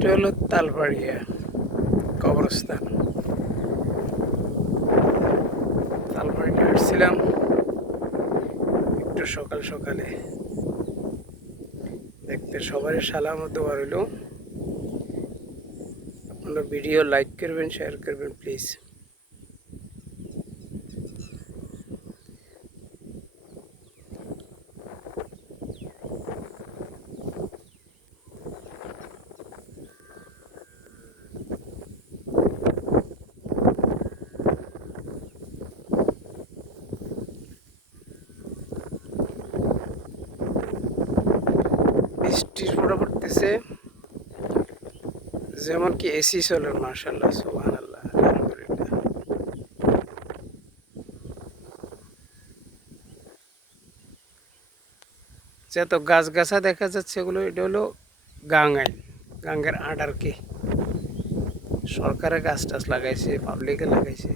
এটা হলো তালবাড়িয়া কবরস্থান। তালবাড়িয়া আসছিলাম একটু সকাল সকালে দেখতে। সবারই সালাম ও দোয়া রইল। আপনারা ভিডিও লাইক করবেন, শেয়ার করবেন প্লিজ। বৃষ্টির ফোঁটা পড়তেছে, যেমন কি এসি চলে। মাশাআল্লাহ, সুবহানাল্লাহ, আলহামদুলিল্লাহ। যত গাছগাছা দেখা যাচ্ছে এগুলো, এটা হলো গাঙ্গাই, গাঙ্গের আড় আর কি। সরকারে গাছ টাছ লাগাইছে, পাবলিকে লাগাইছে।